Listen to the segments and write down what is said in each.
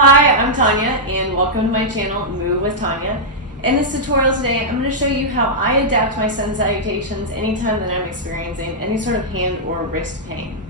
Hi, I'm Tanya and welcome to my channel, Move with Tanya. In this tutorial today, I'm going to show you how I adapt my sun salutations anytime that I'm experiencing any sort of hand or wrist pain.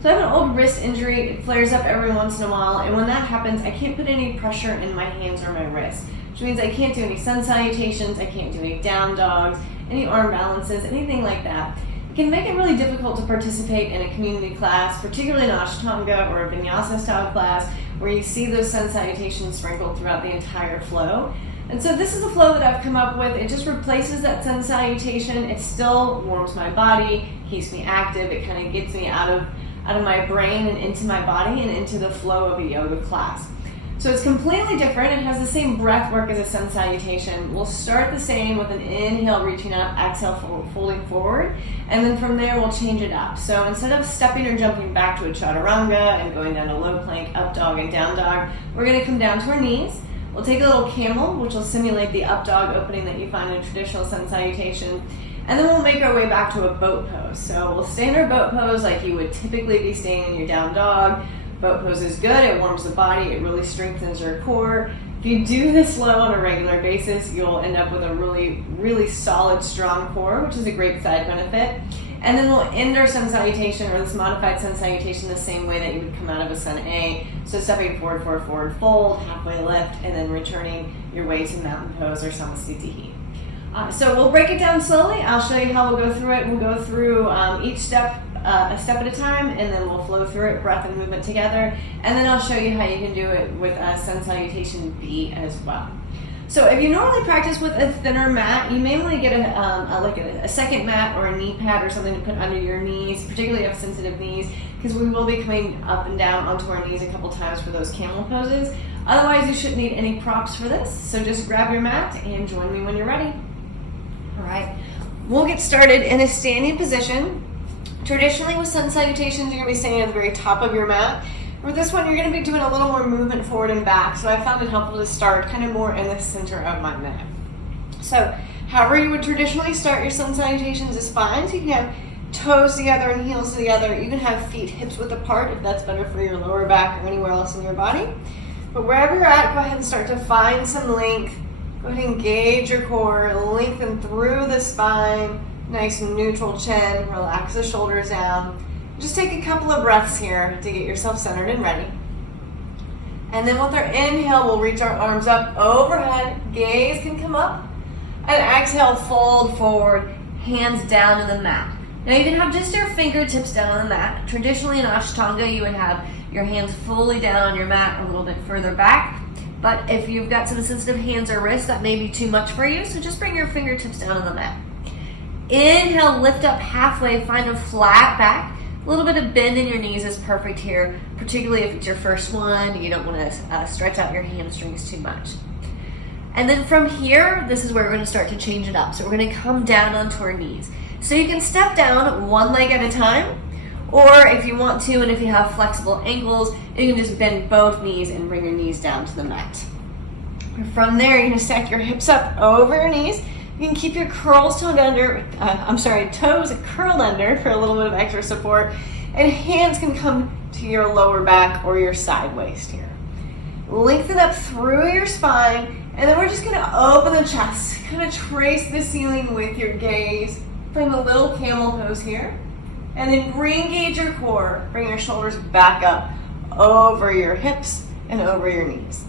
So I have an old wrist injury, it flares up every once in a while, and when that happens, I can't put any pressure in my hands or my wrists, which means I can't do any sun salutations, I can't do any down dogs, any arm balances, anything like that. It can make it really difficult to participate in a community class, particularly an Ashtanga or a Vinyasa style class, where you see those sun salutations sprinkled throughout the entire flow. And so this is a flow that I've come up with. It just replaces that sun salutation. It still warms my body, keeps me active. It kind of gets me out of my brain and into my body and into the flow of a yoga class. So it's completely different. It has the same breath work as a sun salutation. We'll start the same with an inhale, reaching up, exhale, folding forward, and then from there we'll change it up. So instead of stepping or jumping back to a chaturanga and going down to low plank, up dog, and down dog, we're going to come down to our knees. We'll take a little camel, which will simulate the up dog opening that you find in traditional sun salutation, and then we'll make our way back to a boat pose. So we'll stay in our boat pose like you would typically be staying in your down dog. Boat pose is good, it warms the body, it really strengthens your core. If you do this flow on a regular basis, you'll end up with a really solid, strong core, which is a great side benefit. And then we'll end our sun salutation, or this modified sun salutation, the same way that you would come out of a sun A. So stepping forward, forward, forward, fold, halfway lift, and then returning your way to mountain pose or samasthiti. So we'll break it down slowly. I'll show you how we'll go through it. We'll go through each step a step at a time, and then we'll flow through it, breath and movement together, and then I'll show you how you can do it with a sun salutation B as well. So if you normally practice with a thinner mat, you may want to get a second mat or a knee pad or something to put under your knees, particularly if you have sensitive knees, because we will be coming up and down onto our knees a couple times for those camel poses. Otherwise, you shouldn't need any props for this, so just grab your mat and join me when you're ready. All right, we'll get started in a standing position. Traditionally with sun salutations, you're going to be standing at the very top of your mat. For this one, you're going to be doing a little more movement forward and back, so I found it helpful to start kind of more in the center of my mat. So however you would traditionally start your sun salutations is fine. So you can have toes together and heels together. You can have feet hips width apart if that's better for your lower back or anywhere else in your body. But wherever you're at, go ahead and start to find some length. Go ahead and engage your core, lengthen through the spine. Nice neutral chin, relax the shoulders down. Just take a couple of breaths here to get yourself centered and ready. And then with our inhale, we'll reach our arms up overhead, gaze can come up, and exhale, fold forward, hands down in the mat. Now you can have just your fingertips down on the mat. Traditionally in Ashtanga, you would have your hands fully down on your mat, a little bit further back. But if you've got some sensitive hands or wrists, that may be too much for you, so just bring your fingertips down on the mat. Inhale, lift up halfway, find a flat back. A little bit of bend in your knees is perfect here, particularly if it's your first one. You don't want to stretch out your hamstrings too much. And then from here, this is where we're going to start to change it up. So we're going to come down onto our knees. So you can step down one leg at a time, or if you want to, and if you have flexible ankles, you can just bend both knees and bring your knees down to the mat. From there, you're going to stack your hips up over your knees. You can keep your toes curled under for a little bit of extra support, and hands can come to your lower back or your side waist here. Lengthen up through your spine, and then we're just gonna open the chest, kind of trace the ceiling with your gaze. Find a little camel pose here, and then re-engage your core. Bring your shoulders back up over your hips and over your knees.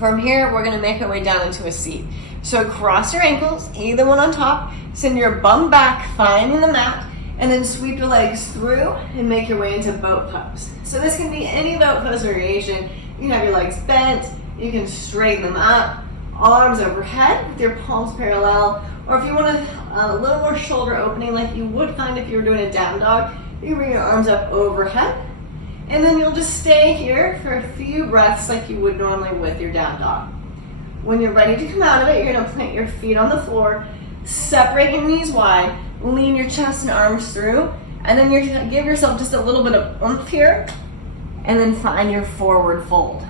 From here, we're gonna make our way down into a seat. So cross your ankles, either one on top, send your bum back, finding the mat, and then sweep your legs through and make your way into boat pose. So this can be any boat pose variation. You can have your legs bent, you can straighten them up, arms overhead with your palms parallel, or if you want a little more shoulder opening like you would find if you were doing a down dog, you bring your arms up overhead, and then you'll just stay here for a few breaths like you would normally with your down dog. When you're ready to come out of it, you're going to plant your feet on the floor, separate your knees wide, lean your chest and arms through, and then you're going to give yourself just a little bit of oomph here, and then find your forward fold.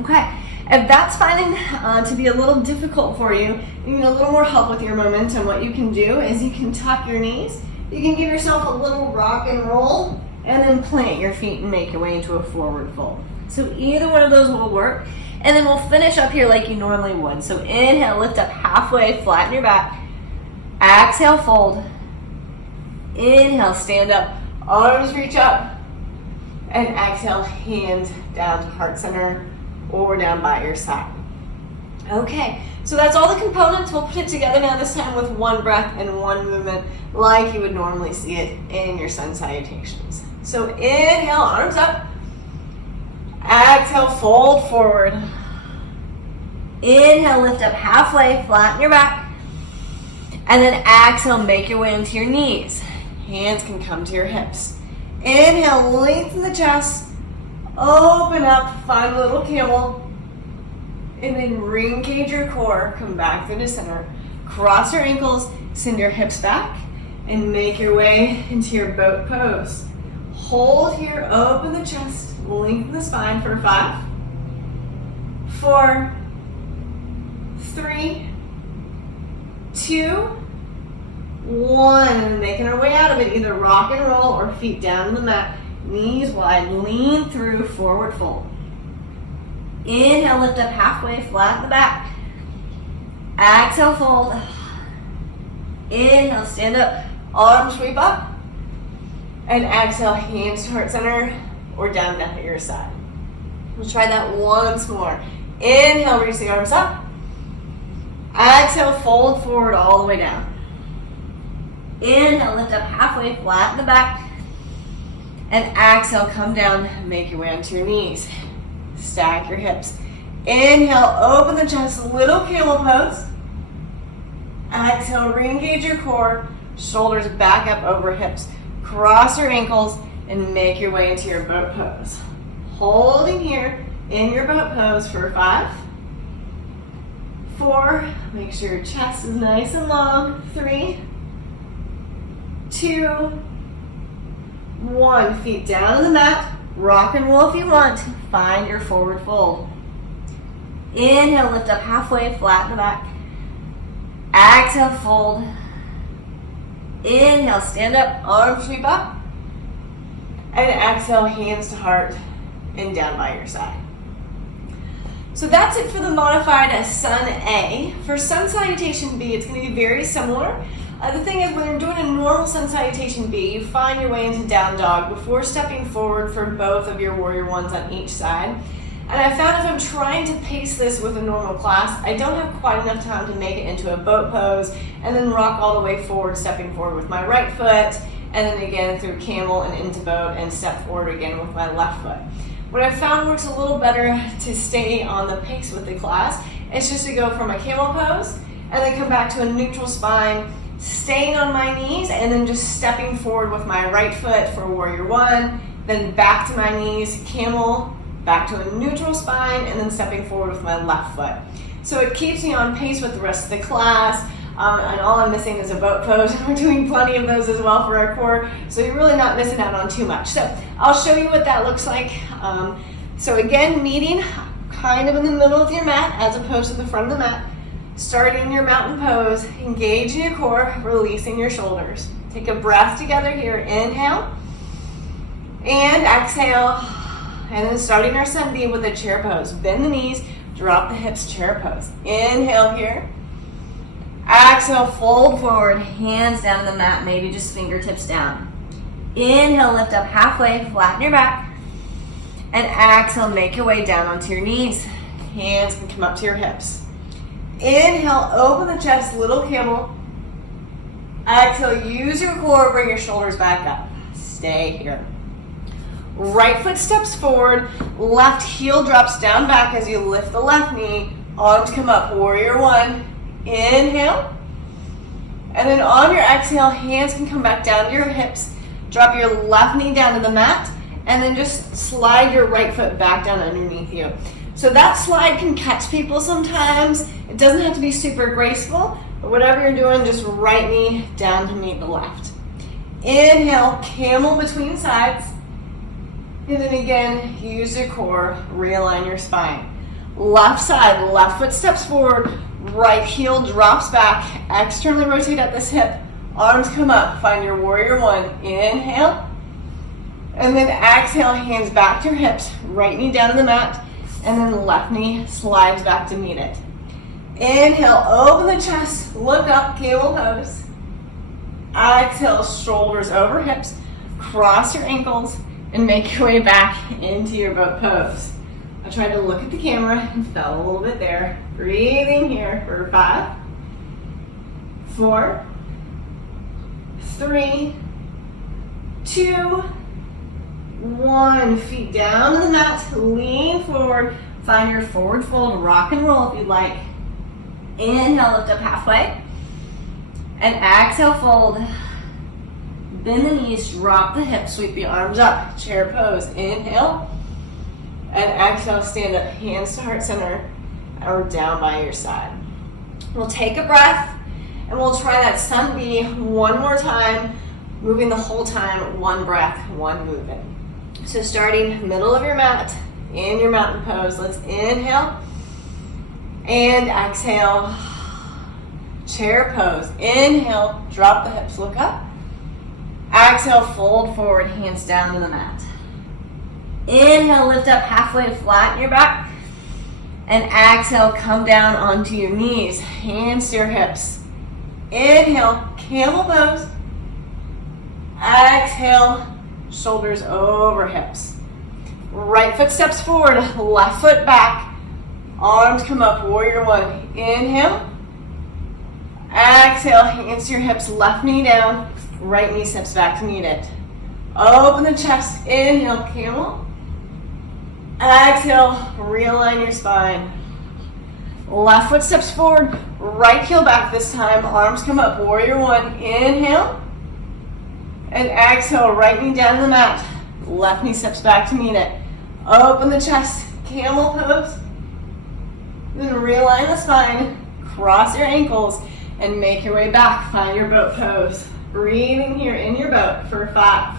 Okay, if that's finding to be a little difficult for you, you need a little more help with your momentum. What you can do is you can tuck your knees, you can give yourself a little rock and roll, and then plant your feet and make your way into a forward fold. So either one of those will work. And then we'll finish up here like you normally would. So inhale, lift up halfway, flatten your back. Exhale, fold. Inhale, stand up, arms reach up. And exhale, hands down to heart center or down by your side. Okay, so that's all the components. We'll put it together now, this time with one breath and one movement like you would normally see it in your Sun Salutations. So inhale, arms up. Exhale, fold forward. Inhale, lift up halfway, flatten your back. And then exhale, make your way into your knees. Hands can come to your hips. Inhale, lengthen the chest. Open up, find a little camel. And then re-engage your core. Come back through the center. Cross your ankles, send your hips back, and make your way into your boat pose. Hold here, open the chest, lengthen the spine for 5, 4, 3, 2, 1. Making our way out of it, either rock and roll or feet down on the mat. Knees wide, lean through, forward fold. Inhale, lift up halfway, flatten the back. Exhale, fold. Inhale, stand up, arms sweep up. And exhale, hands to heart center or down at your side. We'll try that once more. Inhale, reach the arms up. Exhale, fold forward all the way down. Inhale, lift up halfway, flatten the back. And exhale, come down, make your way onto your knees. Stack your hips. Inhale, open the chest, little camel pose. Exhale, re-engage your core. Shoulders back up over hips. Cross your ankles and make your way into your boat pose. Holding here in your boat pose for 5, 4, make sure your chest is nice and long. 3, 2, 1. Feet down on the mat. Rock and roll if you want. Find your forward fold. Inhale, lift up halfway, flatten the back. Exhale, fold. Inhale, stand up, arms sweep up. And exhale, hands to heart and down by your side. So that's it for the modified Sun A. For Sun Salutation B, it's going to be very similar. The thing is, when you're doing a normal Sun Salutation B, you find your way into down dog before stepping forward for both of your warrior ones on each side. And I found if I'm trying to pace this with a normal class, I don't have quite enough time to make it into a boat pose and then rock all the way forward, stepping forward with my right foot, and then again through camel and into boat and step forward again with my left foot. What I found works a little better to stay on the pace with the class is just to go from a camel pose and then come back to a neutral spine, staying on my knees, and then just stepping forward with my right foot for warrior one, then back to my knees, camel, back to a neutral spine, and then stepping forward with my left foot. So it keeps me on pace with the rest of the class, and all I'm missing is a boat pose. We're doing plenty of those as well for our core, so you're really not missing out on too much. So I'll show you what that looks like. So again, meeting kind of in the middle of your mat as opposed to the front of the mat. Starting your mountain pose, engaging your core, releasing your shoulders. Take a breath together here. Inhale and exhale. And then starting our Sun B with a chair pose. Bend the knees, drop the hips, chair pose. Inhale here. Exhale, fold forward, hands down to the mat, maybe just fingertips down. Inhale, lift up halfway, flatten your back. And exhale, make your way down onto your knees. Hands can come up to your hips. Inhale, open the chest, little camel. Exhale, use your core, bring your shoulders back up. Stay here. Right foot steps forward, left heel drops down back as you lift the left knee. Arms come up, warrior one. Inhale. And then on your exhale, hands can come back down to your hips. Drop your left knee down to the mat, and then just slide your right foot back down underneath you. So that slide can catch people sometimes. It doesn't have to be super graceful, but whatever you're doing, just right knee down to meet the left. Inhale, camel between sides. And then again, use your core, realign your spine. Left side, left foot steps forward, right heel drops back, externally rotate at this hip, arms come up, find your warrior one. Inhale. And then exhale, hands back to your hips, right knee down to the mat, and then left knee slides back to meet it. Inhale, open the chest, look up, camel pose. Exhale, shoulders over hips, cross your ankles, and make your way back into your boat pose. I tried to look at the camera and fell a little bit there. Breathing here for 5, 4, 3, 2, 1. Feet down to the mat, lean forward, find your forward fold, rock and roll if you'd like. Inhale, lift up halfway, and exhale, fold. Bend the knees, drop the hips, sweep the arms up, chair pose. Inhale, and exhale, stand up, hands to heart center, or down by your side. We'll take a breath, and we'll try that sun B one more time, moving the whole time, one breath, one movement. So starting middle of your mat, in your mountain pose, let's inhale, and exhale, chair pose. Inhale, drop the hips, look up. Exhale, fold forward, hands down to the mat. Inhale, lift up halfway to flatten your back. And exhale, come down onto your knees, hands to your hips. Inhale, camel pose. Exhale, shoulders over hips. Right foot steps forward, left foot back. Arms come up, warrior one. Inhale. Exhale, hands to your hips, left knee down, right knee steps back to meet it. Open the chest, inhale, camel. Exhale, realign your spine. Left foot steps forward, right heel back this time, arms come up, warrior one. Inhale. And exhale, right knee down to the mat, left knee steps back to meet it. Open the chest, camel pose. Then realign the spine, cross your ankles, and make your way back. Find your boat pose. Breathing here in your boat for 5,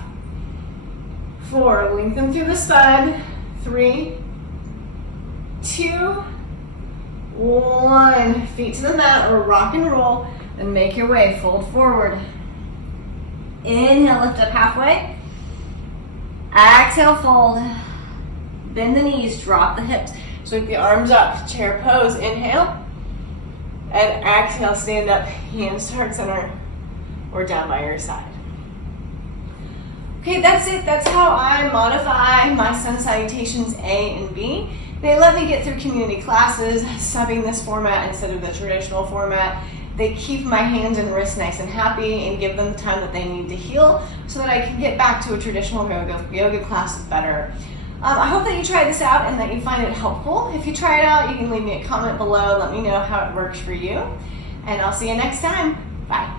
4, lengthen through the spine. 3, 2, 1. Feet to the mat or rock and roll, and make your way, fold forward. Inhale, lift up halfway. Exhale, fold. Bend the knees, drop the hips. Sweep the arms up, chair pose. Inhale. And exhale, stand up, hands to heart center, or down by your side. Okay, that's it. That's how I modify my Sun Salutations A and B. They let me get through community classes, subbing this format instead of the traditional format. They keep my hands and wrists nice and happy and give them the time that they need to heal so that I can get back to a traditional yoga class better. I hope that you try this out and that you find it helpful. If you try it out, you can leave me a comment below. Let me know how it works for you. And I'll see you next time. Bye.